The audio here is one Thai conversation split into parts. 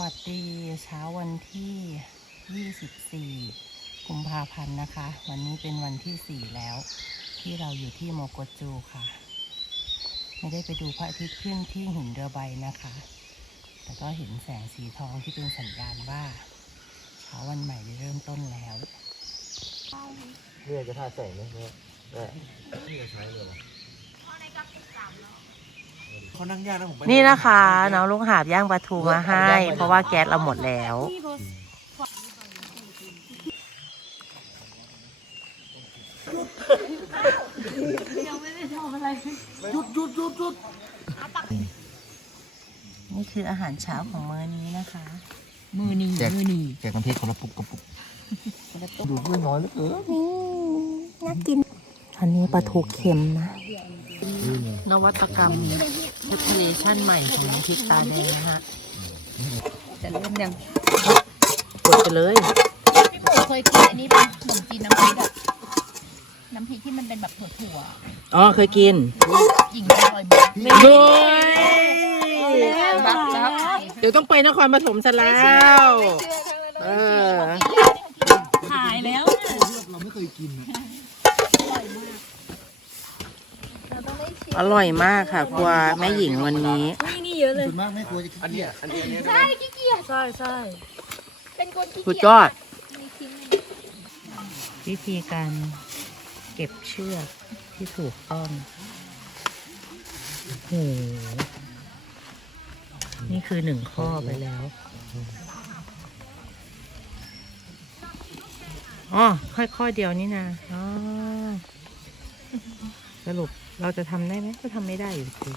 วัสดีเช้าวันที่ 24 กุมภาพันธ์นะคะ วันนี้เป็นวันที่ 4 แล้ว ที่เราอยู่ที่โมโกจูค่ะ ไม่ได้ไปดูพระอาทิตย์ขึ้นที่หินเรือใบนะคะ แต่ก็เห็นแสงสีทองที่เป็นสัญญาณว่า เช้าวันใหม่ได้เริ่มต้นแล้วเพื่อจะท่าแสงไหมเพื่อได้นี่จะใช้เลยวะ เขานั่งยากนะผมไปนี่นะคะน้องลูกหาบย่างปลาทูมาให้ เพราะว่าแก๊สเราหมดแล้ว หยุดหยุดหยุดหยุดนี่คืออาหารเช้าของมื้อนี้นะคะ มือนีมือนีแจกน้ำเพชรคนละปุกกระปุกดูเพื่อนน้อยเหลือเกินน่ากินอันนี้ปลาทูเค็มนะ นวัตกรรมเทปเลชั่นใหม่ของน้ำพริกตาแดงนะฮะจะเริ่มยังกดไปเลยพี่ปู่เคยกินอันนี้ป่ะขนมจีนน้ำพริกอะน้ำพริกที่มันเป็นแบบถั่วอ๋อเคยกินๆหญิงอร่อยมากเฮ้ยรับรับเดี๋ยวต้องไปนครปฐมซะแล้ว เออ ขายแล้ว เราไม่เคยกินนะ อร่อยมากค่ะกลัวแม่หญิงวันนี้ส่วนมากไม่ควรจะกินเนี่ยอันนี้อันนี้ใช่ขี้เกียจใช่ใช่เป็นคนขี้สุดเกียจยอดมีทิ้งวิธีการเก็บเชือกที่ถูกต้องโอ้โหนี่คือหนึ่งข้อไปแล้วอ๋อค่อยข้อเดียวนี่นะอ๋อสรุป เราจะทำได้ไหมก็ทำไม่ได้อยู่จริง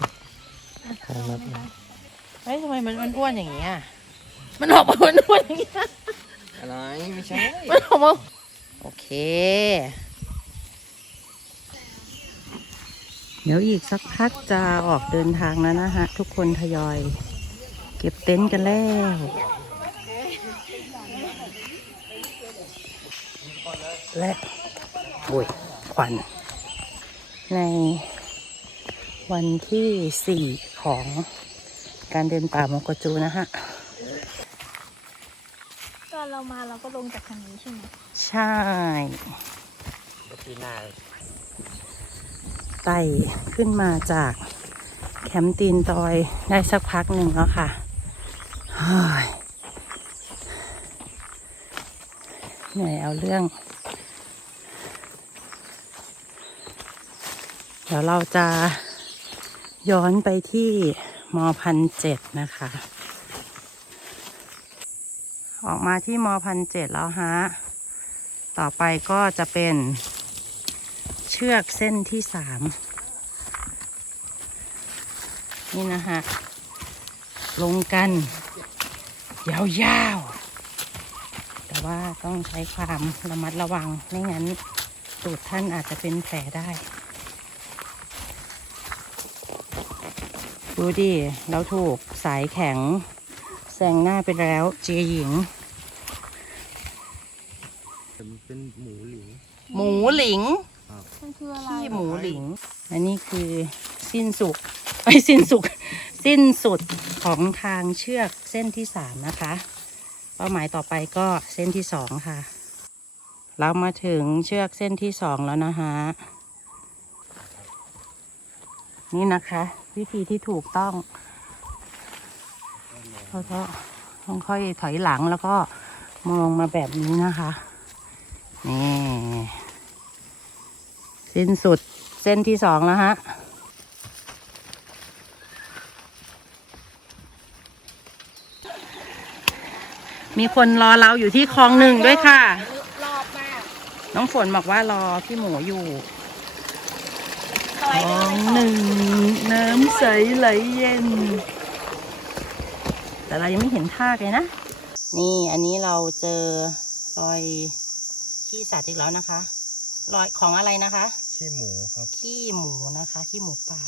เฮ้ยทำไมมันอ้วนๆอย่างนี้อะมันออกมาอ้วนๆอย่างนี้อะอะไรไม่ใช่มันออกมาโอเค เดี๋ยวอีกสักพักจะออกเดินทางแล้วนะฮะ ทุกคนทยอย เก็บเต็นท์กันแล้วและโอ้ยควันใน วันที่สี่ของการเดินป่าโมโกจูนะฮะตอนเรามาเราก็ลงจากทางนี้ใช่ไหมใช่ปีหน้าไต่ขึ้นมาจากแคมป์ตีนดอยได้สักพักหนึ่งแล้วค่ะเฮ้ยเหนื่อยเอาเรื่อง เดี๋ยวเราจะ ย้อนไปที่มพันเจ็ดนะคะ ออกมาที่มพันเจ็ดแล้วฮะ ต่อไปก็จะเป็นเชือกเส้นที่สามนี่นะฮะ ลงกัน ยาวๆ แต่ว่าต้องใช้ความระมัดระวัง ไม่งั้นตูดท่านอาจจะเป็นแผลได้ ดูดิเราถูกสายแข็งแซงหน้าไปแล้วเจหญิง เป็นหมูหลิง หมูหลิงมันคืออะไรที่หมูหลิง อันนี้คือสิ้นสุดไอ้ยสิ้นสุดสิ้นสุดของทางเชือกเส้นที่สามนะคะ เป้าหมายต่อไปก็เส้นที่สองค่ะ เรามาถึงเชือกเส้นที่สองแล้วนะฮะนี่นะคะ วิธีที่ถูกต้องแล้วก็ต้องค่อยถอยหลังแล้วก็มองมาแบบนี้นะคะนี่สิ้นสุดเส้นที่สองแล้วฮะมีคนรอเราอยู่ที่คลองหนึ่งด้วยค่ะ รอบมาก น้องฝนบอกว่ารอพี่หมูอยู่ซอย คลได้องไหมหนึ่งน้ำใสไหลเย็น แต่เรายังไม่เห็นทากเลยนะ นี่อันนี้เราเจอรอยขี้สัตว์อีกแล้วนะคะ รอยของอะไรนะคะเชขี้หมูครับ ขี้หมูนะคะ ขี้หมูป่า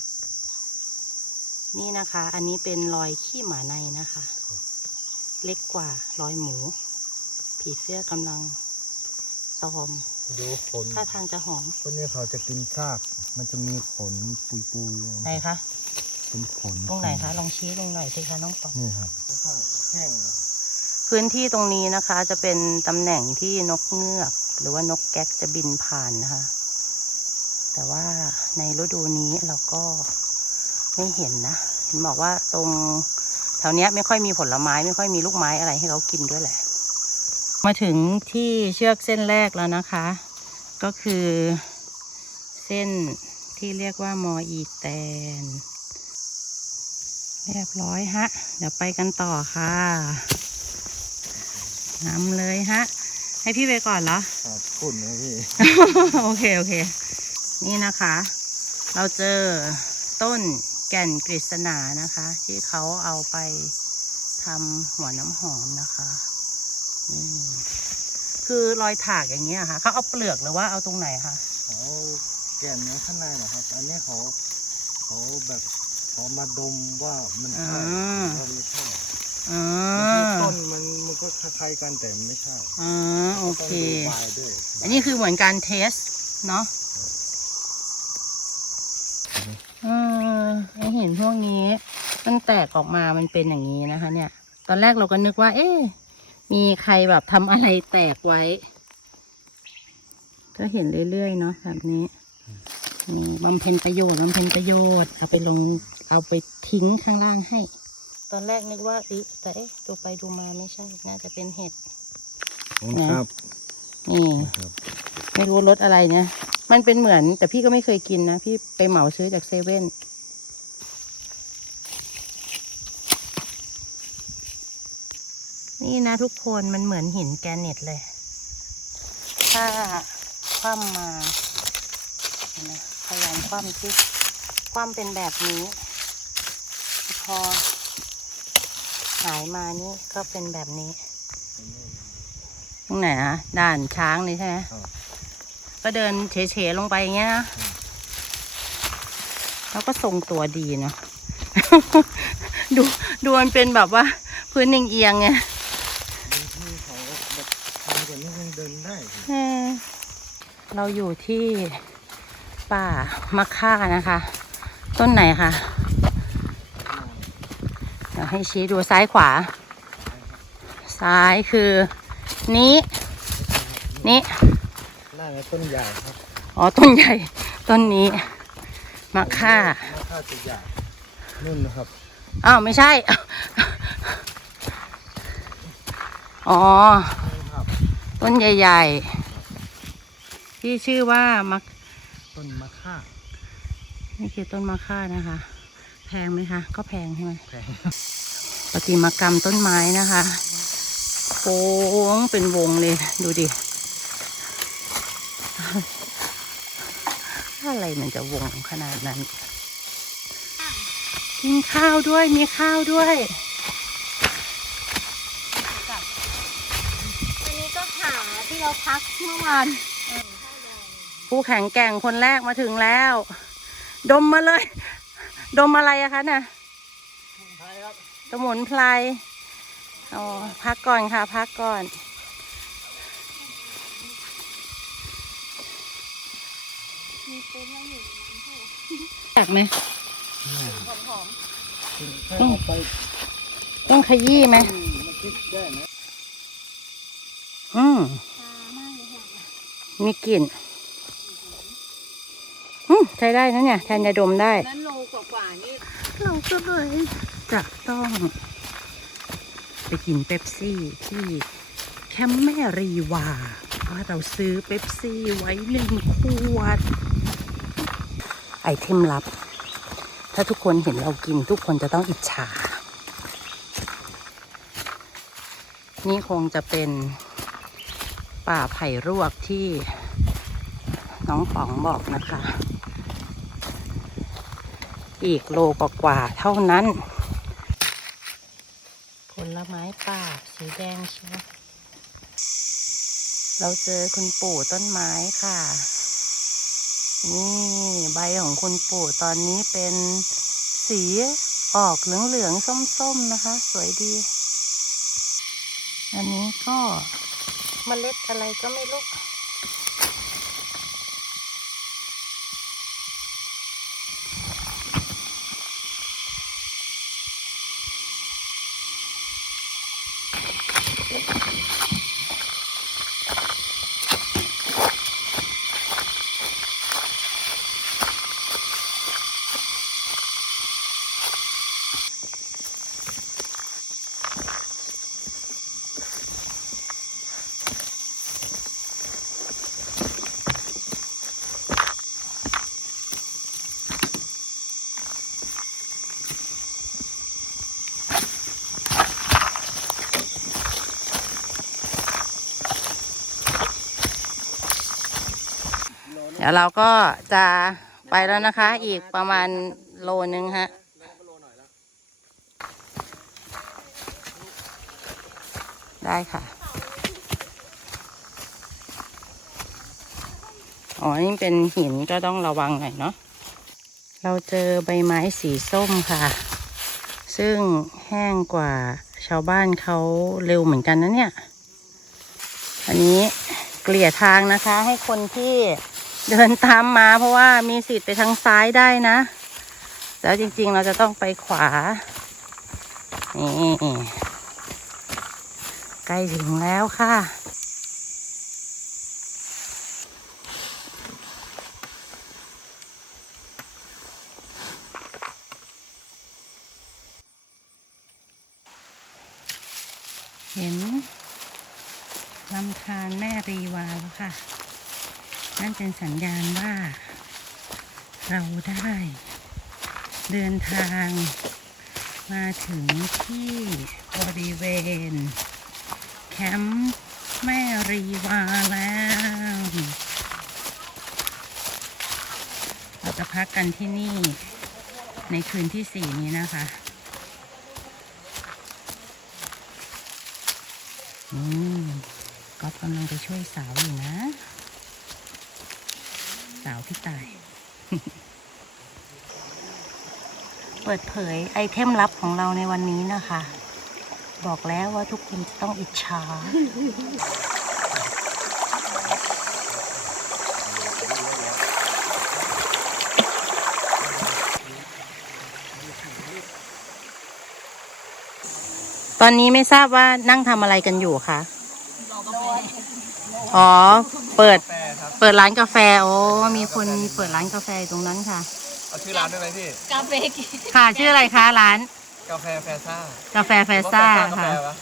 นี่นะคะ อันนี้เป็นรอยขี้หมาในนะคะ เล็กกว่ารอยหมู ผีเสื้อกำลังตอม ดูขนท่าทางจะหอมพวกนี้เขาจะกินซาก มันจะมีขนปุยปุยไหนคะเป็นขนตรงไหนคะลองชี้ลงหน่อยสิคะน้องปองนี่ครับแห้งพื้นที่ตรงนี้นะคะ จะเป็นตำแหน่งที่นกเงือก หรือว่านกแก๊กจะบินผ่านนะคะ แต่ว่าในฤดูนี้เราก็ไม่เห็นนะเห็นบอกว่าตรงแถวเนี้ยไม่ค่อยมีผลไม้ไม่ค่อยมีลูกไม้อะไรให้เขากินด้วยแหละ มาถึงที่เชือกเส้นแรกแล้วนะคะ ก็คือเส้นที่เรียกว่ามออีแตน เรียบร้อยฮะ เดี๋ยวไปกันต่อค่ะนำเลยฮะ ให้พี่ไปก่อนเหรอครับขุ่นนะพี่ โอเค โอเค นี่นะคะ เราเจอต้นแก่นกฤษณานะคะ ที่เขาเอาไปทำหัวน้ำหอมนะคะนี่ คือรอยถากอย่างเงี้ยค่ะเขาเอาเปลือกหรือว่าเอาตรงไหนคะเขาแก่นอยู่ข้างในเหรอครับ อันนี้เขาเขาแบบเขามาดมว่ามันใช่หรือว่าไม่ใช่อ๋อบางทีต้นมันมันก็คล้ายๆกันแต่มันไม่ใช่อ๋อโอต้องเคดูใบด้วยอันนี้คือเหมือนการเทสเนาะเออให้เห็นพวกนี้ มันแตกออกมามันเป็นอย่างนี้นะคะ เนี่ย ตอนแรกเราก็นึกว่า เอ๊ะ มีใครแบบทำอะไรแตกไว้ ก็เห็นเรื่อยๆเนาะแบบนี้นี่บำเพ็ญประโยชน์บำเพ็ญประโยชน์ เอาไปลงเอาไปทิ้งข้างล่างให้ ตอนแรกนึกว่าอิแต่เอ๊ะดูไปดูมาไม่ใช่ น่าจะเป็นเห็ดครับนี่ครับไม่รู้รสอะไรเนี่ย มันเป็นเหมือน แต่พี่ก็ไม่เคยกินนะ พี่ไปเหมาซื้อจากเซเว่น นี่นะทุกคนมันเหมือนหินแกรนิตเลย ถ้าคว่ำมาพยายามคว่ำสิคว่ำเป็นแบบนี้ พอหายมานี่ก็เป็นแบบนี้ตรงไหนอะด่านช้างเลยใช่ไหมก็เดินเฉยๆลงไปอย่างเงี้ยนะแล้วก็ทรงตัวดีเนาะดูดูมันเป็นแบบว่า พื้นเอียงๆไงบางทีเขาแบบทำแบบนี้ยังเดินได้สิ เออ เราอยู่ที่ป่ามะค่านะคะ ต้นไหนคะเดี๋ยวให้ชี้ดูซ้ายขวา ซ้ายคือนี้นี้น่าจะต้นใหญ่ครับอ๋อต้นใหญ่ ต้นนี้มะค่ามะค่าจะใหญ่นุ่นนะครับอ้าวไม่ใช่ อ๋อนุ่นครับต้นใหญ่ ๆ ที่ชื่อว่ามะต้นมะค่านี่คือต้นมะค่านะคะ แพงไหมคะ ก็แพงใช่ไหมแพงประติมากรรมต้นไม้นะคะโค้งเป็นวงเลยดูดิ อะไรมันจะวงขนาดนั้น กินข้าวด้วยมีข้าวด้วยอันนี้ก็หาที่เราพักเมื่อวาน ผู้แข็งแกร่งคนแรกมาถึงแล้ว ดมมาเลย ดมอะไรอะคะน่ะใช่ครับสมุนไพรอ๋อพักก่อนค่ะ พักก่อนมีเต็นท์เราอยู่ในนั้นใช่ไหมแตกไหมหอมถ้าเอาไปต้องขยี้ไหมที่มันคิดได้นะอืมๆชามากเลยค่ะมีกลิ่น อืมใช้ได้นะเนี่ยแทนยาดมได้นั้นโลกว่าๆนี่เราก็เลยจะต้อง ไปกินเป๊ปซี่ที่แคมป์แม่รีวาว่าเราซื้อเป๊ปซี่ไว้หนึ่งขวด ไอเทมลับ ถ้าทุกคนเห็นเรากินทุกคนจะต้องอิจฉา นี่คงจะเป็นป่าไผ่รวกที่น้องป๋องบอกนะคะ อีกโลกว่าเท่านั้น ผลไม้ป่าสีแดงเชียวเราเจอคุณปู่ต้นไม้ค่ะ นี่ใบของคุณปู่ตอนนี้เป็นสีออกเหลืองๆส้มๆนะคะ สวยดี อันนี้ก็เมล็ดอะไรก็ไม่รู้ ดี๋ยวเราก็จะไปแล้วนะคะ อีกประมาณโลนึงฮะได้ค่ะ อ๋อ นี่เป็นหินก็ต้องระวังหน่อยเนาะ เราเจอใบไม้สีส้มค่ะ ซึ่งแห้งกว่าชาวบ้านเขาเร็วเหมือนกันนะเนี่ย อันนี้เกลี่ยทางนะคะให้คนที่ เดินตามมาเพราะว่ามีสิทธิ์ไปทางซ้ายได้นะ แล้วจริงๆเราจะต้องไปขวา นี่ใกล้ถึงแล้วค่ะ เห็นลำธารแม่รีวาแล้วค่ะ นั่นเป็นสัญญาณว่า เราได้เดินทางมาถึงที่บริเวณ แคมป์แม่รีวาแล้ว เราจะพักกันที่นี่ในคืนที่สี่นี้นะคะอืมก๊อฟกำลังไปช่วยสาวอยู่นะ สาวพี่ตาย เปิดเผยไอเทมลับของเราในวันนี้นะคะ บอกแล้วว่าทุกคนจะต้องอิจฉาตอนนี้ไม่ทราบว่านั่งทำอะไรกันอยู่คะ อ๋อ เปิด ปิดร้านกาแฟโอ้มีคนเปิดร้านกาแฟอยู่ตรงนั้นค่ะ เอาชื่อร้านได้ไหมพี่ กาเฟกินค่ะชื่ออะไรคะร้าน กาแฟแฟซ่ากาแฟแฟซ่าว่แฟซ่กาแฟค่ะวะ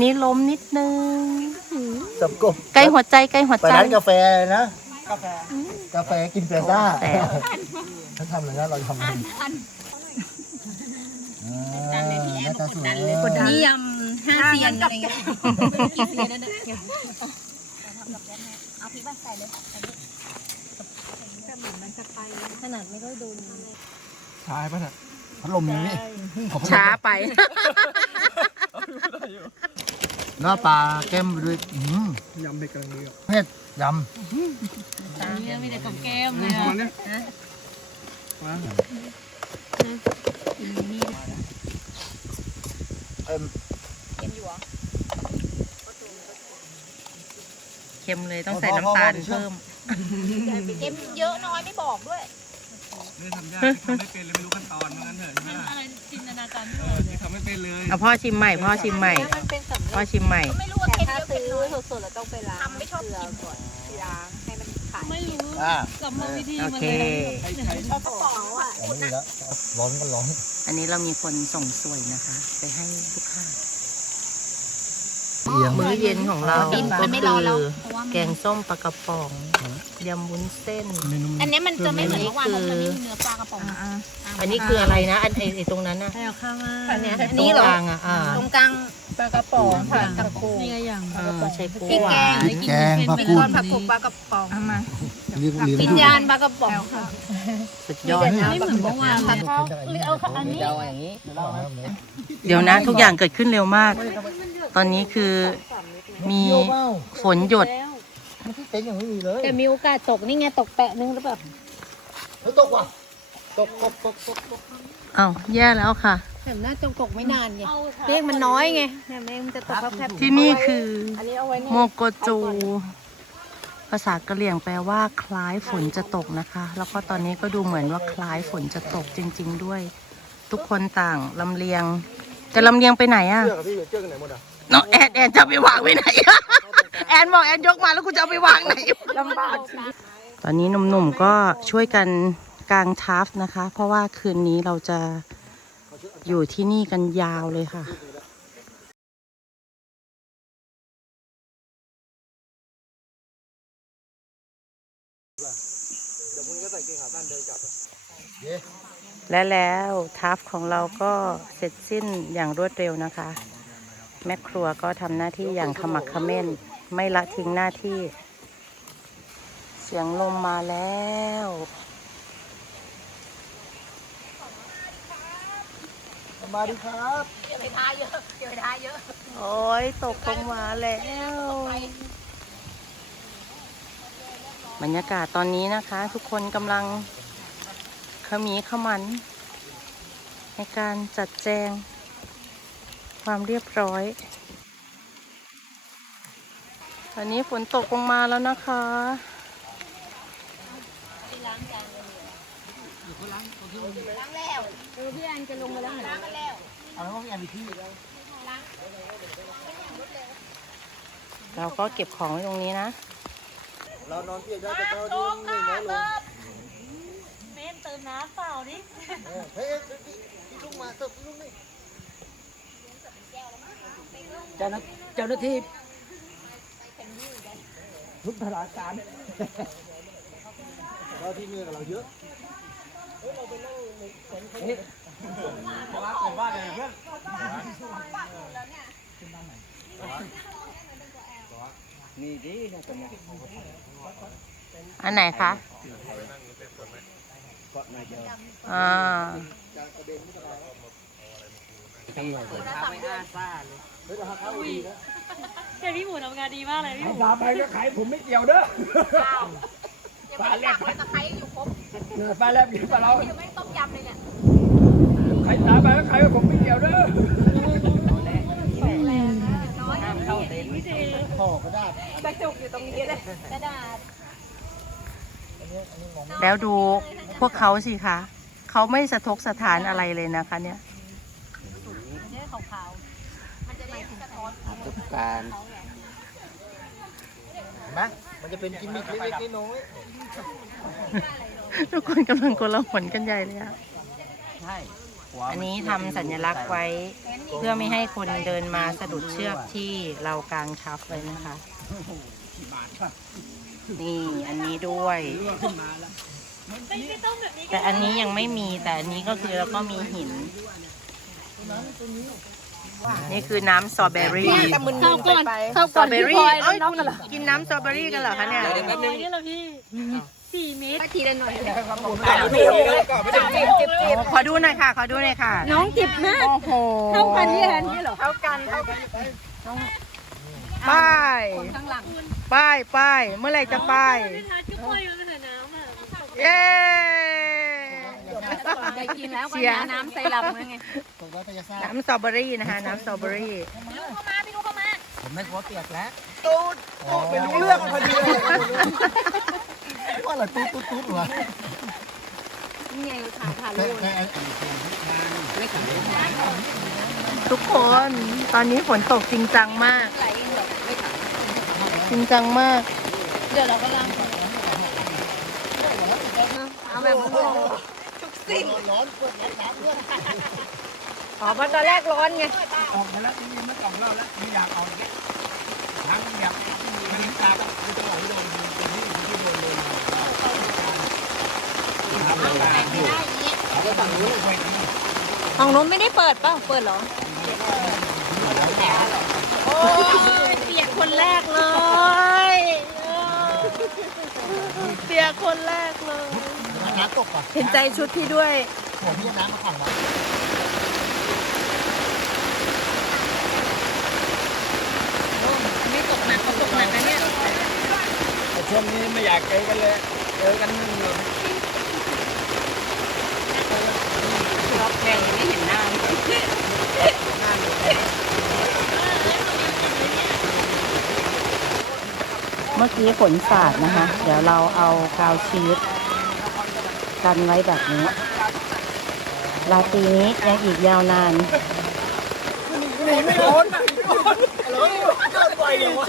นนี้ล้มนิดนึงสับกบใกล้หัวใจใกล้หัวไปใจร้านกาแฟนะ กาแฟกาแฟกินเปียซ่าแต่ถ้าทำอะไรนะเราทำอะไรอ่าหน้าตาสวยนิยมห้าเซียนอะไรเงี้ยกี่เซียนนั่นเนี่ยเอาพี่บ้านใส่เลยขนาดไม่ค่อยโดน ชายป่ะเนี่ยพัดลมอย่างนี้ขอพัดลมช้าไป หน้าปลาแก้มไปด้วยอืมยำเด็กกำลังดีอะเผ็ดยนี่มีแต่ของแก้มเลยมาเนี่ยมาำเอ็มเค็มอยู่เหรอเค็มเลยต้องใส่น้ำตาลเพิ่มเค็มเยอะน้อยไม่บอกด้วย นี่ทำยากทำไม่เป็นเลยไม่รู้ขั้นตอนเหมือนกันเถอะใช่ไหมล่ะอะไรจินตนาการเออนี่ทำไม่เป็นเลยเอาพ่อชิมใหม่พ่อชิมใหม่มันเป็นสำพ่อชิมใหม่ ไม่รู้ว่าเค็มถ้าเยอะเค็ซื้มอน้อย สดๆเราต้องไปล้างทำไม่ชอบเกลือกินก่อนล้างให้มันขายไม่รู้อ่ากรรมวิธีโอมันเค เลยใช้ใช้กระป๋องอะไม่มีแล้วร้อนก็ร้อน อันนี้เรามีคนส่งสวยนะคะ ไปให้ลูกค้า เอียง มื้อเย็นของเราดินก็มันไม่คืร้อนแล้วอเพราะว่าแกงส้มปลากระป๋องยำวุ้นเส้น อันเนี้ยมันจะไม่เหมือนเมื่อวานเพราะมันไม่มีเนื้อปลากระป๋องอันนี้คืออะไรนะ อันไอ้ไอ้ตรงนั้นนะให้เอาข้าวมาอันเนี้ยตอันรงนี้เหรกอลางอะอ่าตรงกลางปลากระป๋องผัดกับปูนี่ไงอย่างเออใช้ปูพริกหวาแกงนพริกแกงผักกูดผักกบปลากระป๋องเอามาเรียกเรียกวิญญาณปลากระป๋องสุดยอด ไม่เหมือนเมื่อวานเลยหรือเอาอันนี้ เดี๋ยวนะ ทุกอย่างเกิดขึ้นเร็วมาก ตอนนี้คือมีฝนหยดเต็นยังไม่มีเลยแต่มีโอกาสตกนี่ไงตกแปะนึงหรือเปล่าแล้วตกว่ะตกตกตกตกตกอ้าวแย่แล้วค่ะแต่น่าจะตกไม่นานไงเมฆมันน้อยไงเนี่ยเมฆมันจะตกแคบๆที่นี่คืออันนี้เอาไว้โมโกจู ภาษากะเหรี่ยงแปลว่าคล้ายฝนจะตกนะคะ แล้วก็ตอนนี้ก็ดูเหมือนว่าคล้ายฝนจะตกจริง ๆ ด้วย ทุกคนต่างลำเลียงจะลำเลียงไปไหนอะเชือกกับพี่เชือกกันไหนหมดอะ น้องแอนแอนจะเอาไปวางไว้ไหนอะแอนบอกแอนยกมาแล้วกูจะเอาไปวางไหนลำบากตอนนี้หนุ่มๆก็ช่วยกันกางทัฟนะคะ เพราะว่าคืนนี้เราจะอยู่ที่นี่กันยาวเลยค่ะเดี๋ยวพรุ่งนี้ก็ใส่เกงขาสั้นเดินกลับอะและแล้วทัฟของเราก็เสร็จสิ้นอย่างรวดเร็วนะคะ แม่ครัวก็ทำหน้าที่อย่างขมักเขม้น ไม่ละทิ้งหน้าที่ เสียงลมมาแล้ว มาดีครับเดี๋ยวไปทาเยอะเดี๋ยวไปทาเยอะ โอ้ยตกลงมาแล้ว บรรยากาศตอนนี้นะคะ ทุกคนกำลังขมีขมัน ในการจัดแจง ความเรียบร้อย ตอนนี้ฝนตกลงมาแล้วนะคะล้างแล้วเออพี่แอนจะลงมาแล้วล้างมาแล้วเอาแล้วพี่แอนมีที่เราก็เก็บของไว้ตรงนี้นะ เรานอนเตียงได้แต่เราดูไม่น้อยลงเมนเติมน้ำเปล่าดิเออเฮ้ยพี่พี่ลุงมาเติมพี่ลุงนี่ เจ้าหน้าเจ้าหน้าที่รุดพลาการเราที่เหนื่อยกับเราเยอะนี่ดิน่าจะเนี่ยอันไหนคะก็น่าจะอ่าจังหวะเลยแต่พี่หมูทำงานดีมากเลยพี่หมูปลาไปก็ขายผมไม่เกี่ยวเด้อปลาแลบตะไคร้อยู่ครบปลาแลบกินปลาเราเดี๋ยวไม่ต้มยำเลยเนี่ยใครตายไปก็ขายผมไม่เกี่ยวเด้อพ่อก็ได้กระจุกอยู่ตรงนี้เลยกระดาษแล้วดูพวกเขาสิคะ เขาไม่สะทกสถานอะไรเลยนะคะเนี่ยเนี่ยขาวๆมันจะได้สะ ท้อนประสบการณ์เห็นไหมมันจะเป็นกิมมิคเล็กๆน้อยทุกคนกำลังโกลาหลกันใหญ่เลยอะใช่อันนี้ทำสัญลักษณ์ไว้ เพื่อไม่ให้คนเดินมาสะดุดเชือกที่เรากางทับไว้นะคะ นี่อันนี้ด้วย แต่อันนี้ยังไม่มีแต่อันนี้ก็คือแล้วก็มีหิน นี่คือน้ำสตรอเบอรี่เข้าก่อนเข้าสตรก่ออนเบอพี่พลรี่อยเอ้ยน้องกันเหรอกินน้ำสตรอเบอรี่กันเหรอคะเนี่ยโอ้ยนี่แหละพี่สี่เมตรทีละหน่อยขอดูหน่อยค่ะ ขอดูหน่อยค่ะ น้องจิบมากโอ้โหเท่ากันนี่แอนนี่เหรอเท่ากันเท่ากันป้ายข้างหลังป้ายป้ายเมื่อไหร่จะป้ายไม่ทันก็ปล่อยมันไปเถอะน้ำอะเย้ ได้กินแล้วก็เชียร์น้ำใส่ลำไงๆตกแล้วก็จะทราบน้ำสตรอเบอรี่นะคะ น้ำสตรอเบอรี่ พี่ลูกเข้ามาพี่ลูกเข้ามาผมไม่กลัวเปียกแล้วไม่รู้เรื่องพอดีเลยว่าอะไรตุ๊ดตุ๊ดตุ๊ดวะนี่ไงถ่ายถ่ายแต่รูปแต่ทุกคนตอนนี้ฝนตกจริงจังมากไหลเองเหรอไม่ถ่ายจริงจังมาก เดี๋ยวเราก็ล้างก่อนเอาแบบ งงร้อนเปิดน้ำน้ำเพื่อนอ๋อเพราะตอนแรกร้อนไงออกมาแล้วทีนี้ไม่ต้องเล่าแล้วไม่อยากออกเนี่ยทางแบบมันตาก็ไม่ต้องออกไม่โดนเป็นที่ที่โดนเลยทำอะไรอยู่เขาก็ต้องรู้ไปที่ของน้นไม่ได้เปิดเปล่าเปิดเหรอโอ้ยเปียกคนแรกเลยเออเปียกคนแรกเลย น้ำตกป่ะเห็นใจชุดพี่ด้วย ผมพี่น้ำมาขังไว้ไม่ตกหนักเขาตกหนักนะเนี่ยช่วงนี้ไม่อยากเจอกันเลยเจอกันหนึ่งเลยรอบแข่งไม่เห็นหน้าเมื่อกี้ฝนสาดนะคะ เดี๋ยวเราเอากาวชีส กันไว้แบบนี้ลาตรีนี้ยังอีกยาวนานหนีไม่พ้นอะเราเดินไหวเหรอวะ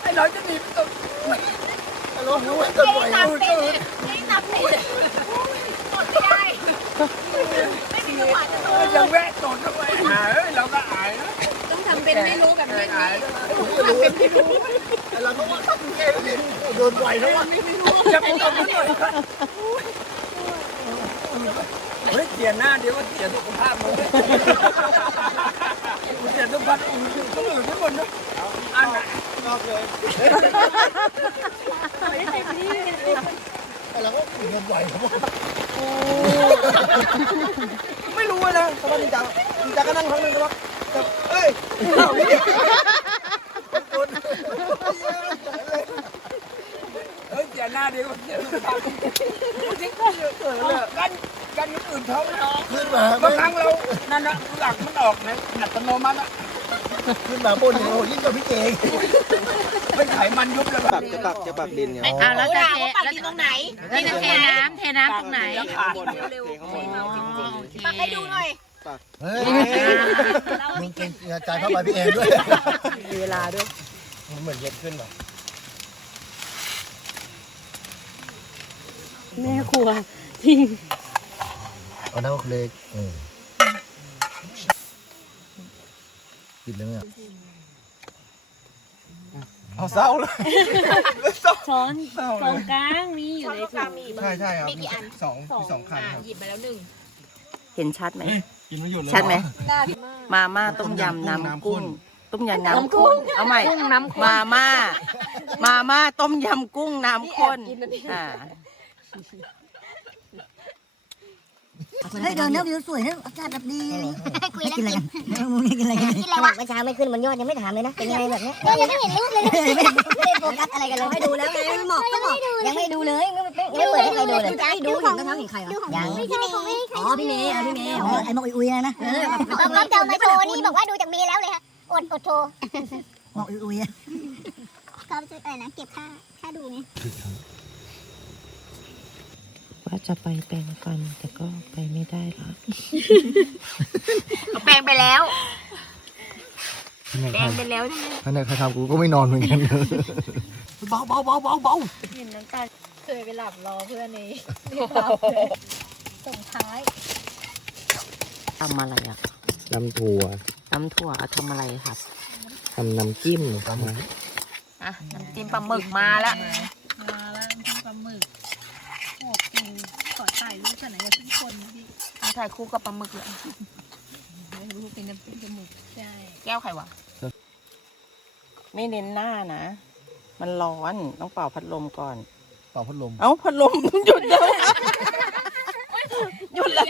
ไอ้เราจะหนีตกเรารู้ว่าเดินไหวรู้จัยังแวะโดดทำไมหายเราก็อายนะ ต้องทำเป็นไม่รู้แบบนี้อายรู้รู้เราต้องว่าโดนไหวแล้ววะจะไปตบมันหน่อยเฮ้ยเสียหน้าเดี๋ยวว่าเสียสุขภาพมึงเสียสุขภาพอื่นต้องอื่นทุกคนนะอันน่ะนอกเลยแล้วก็เงินไหวครับไม่รู้เลยนะแต่ว่าดีจังดีจังก็นั่งครั้งนึงก็ว่า เอ้ยเฮ้ยเสียหน้าเดียวเสียสุขภาพกันกันอื่นเขาไม่ออกขึ้นมาบางครั้งเรานั่นนะหลักมันออกนะอัตโนมัติอะขึ้นมาบนเนี่ยโอ้ยิ่งกว่าพี่เจงไม่ไขมันยุบเลยปักจะปักจะปักดินไงอ้าแล้วจะว่าปักที่ตรงไหนเทน้ำเทน้ำตรงไหนขาดปักให้ดูหน่อย เฮ้ยมึงเก่งใจเข้าไปพี่เองด้วย มีเวลาด้วย มันเหมือนเย็นขึ้นป่ะแม่ครัวจริงเอาน้ำเล็กเออปิดเลยไหมอะเอาเศร้าเลยช้อนสองกลางมีอยู่ในถุงใช่ใช่ครับมีกี่อันสองมีสองคันครับหยิบมาแล้วหนึ่ง เห็นชัดไหม กินไม่หยุดเลยชัดไหม หน้าพี่มาม่าต้มยำน้ำกุ้ง ต้มยำน้ำน้ำกุ้กุ้งงเอาใหม่กุ้งน้ำข้น มาม่า มาม่าต้มยำกุ้งน้ำข้นอ่า เฮ้ยเดินเนื้อวิวสวยนะอากาศแบบดีคุยไม่แล้วกินอะไรกันมึงไม่กินอะไรกันกินอะไรวะเมื่อเช้าไม่ขึ้นบนยอดยังไม่ถามเลยนะเป็นยังไงแบบเนี้ยเออยังไม่เห็นรูปเลยนะไม่ได้โฟกัสอะไรกันเลยให้ดูแล้วไงมันหมอกก็หมอกยังไม่ดูเลยยังไม่ยังไม่เปิดให้ใครดูเลยจะให้ดูดูเห็ขนองก็เท้าเห็นใครวะดูของยังไม่ใช่ของไม่ให้ใครอ๋อพี่เมย์อะพี่เมย์อ๋อไอ้หมอกอุยๆนะเออเอาเขาจะเอามาโชว์นี่บอกว่าดูจากเมย์แล้วเลยฮะอดอดโชว์หมอกอุยๆเขาจะอะไรนะเก็บค่าค่าดูไง ว่าจะไปแปลงฟันแต่ก็ไปไม่ได้ละแปลงไปแล้วแปแปลงไปแล้วใช่ไหมขณะใครทำกูก็ไม่นอนเหมือนกัน เบาเบาเบาเบาเบาเห็นน้ำตาเคยไปหลับรอเพื่อนในส่งท้ายทำอะไรอะน้ำถั่วน้ำถั่วเอาทำอะไรครับทำน้ำจิ้มครับอะน้ำจิ้มปลาหมึกมาแล้วมาแล้วน้ำปลาหมึก โอ้จริงขอถ่ายรูปกันหน่อยกับทุกคนพี่ถ่ายคู่กับปลาหมึกเลยไม่รู้เป็นน้ำเป็นปลาหมึกใช่แก้วใครวะ ไม่เน้นหน้านะ มันร้อนต้องเป่าพัดลมก่อน เป่าพัดลม เอ้าพัดลม หยุดแล้วหยุดแล้ว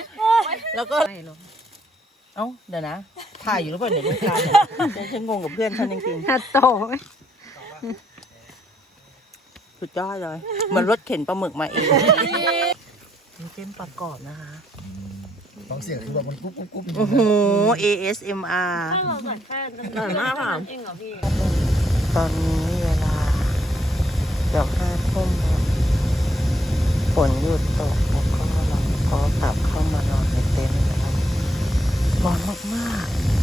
แล้วก็เอ้าเดี๋ยวนะ ถ่ายอยู่หรือเปล่าเดี๋ยวไม่ถ่ายเนี่ยฉันฉันงงกับเพื่อนฉันจริงฮัตโตๆ สุดยอดเลยเหมือนรถเข็นปลาหมึกมาเองน้ำจิ้มประกอบนะคะฟังเสียงคือแบบมันกุ๊บกุ๊บกุ๊บโอ้โห ASMR เราเหมือนแค่อร่อยมากค่ะจริงเหรอพี่ ตอนนี้เวลาเกือบห้าทุ่มแล้วฝนหยุดตกแล้วก็เราก็กลับเข้ามานอนในเต็นท์แล้วร้อนมากๆ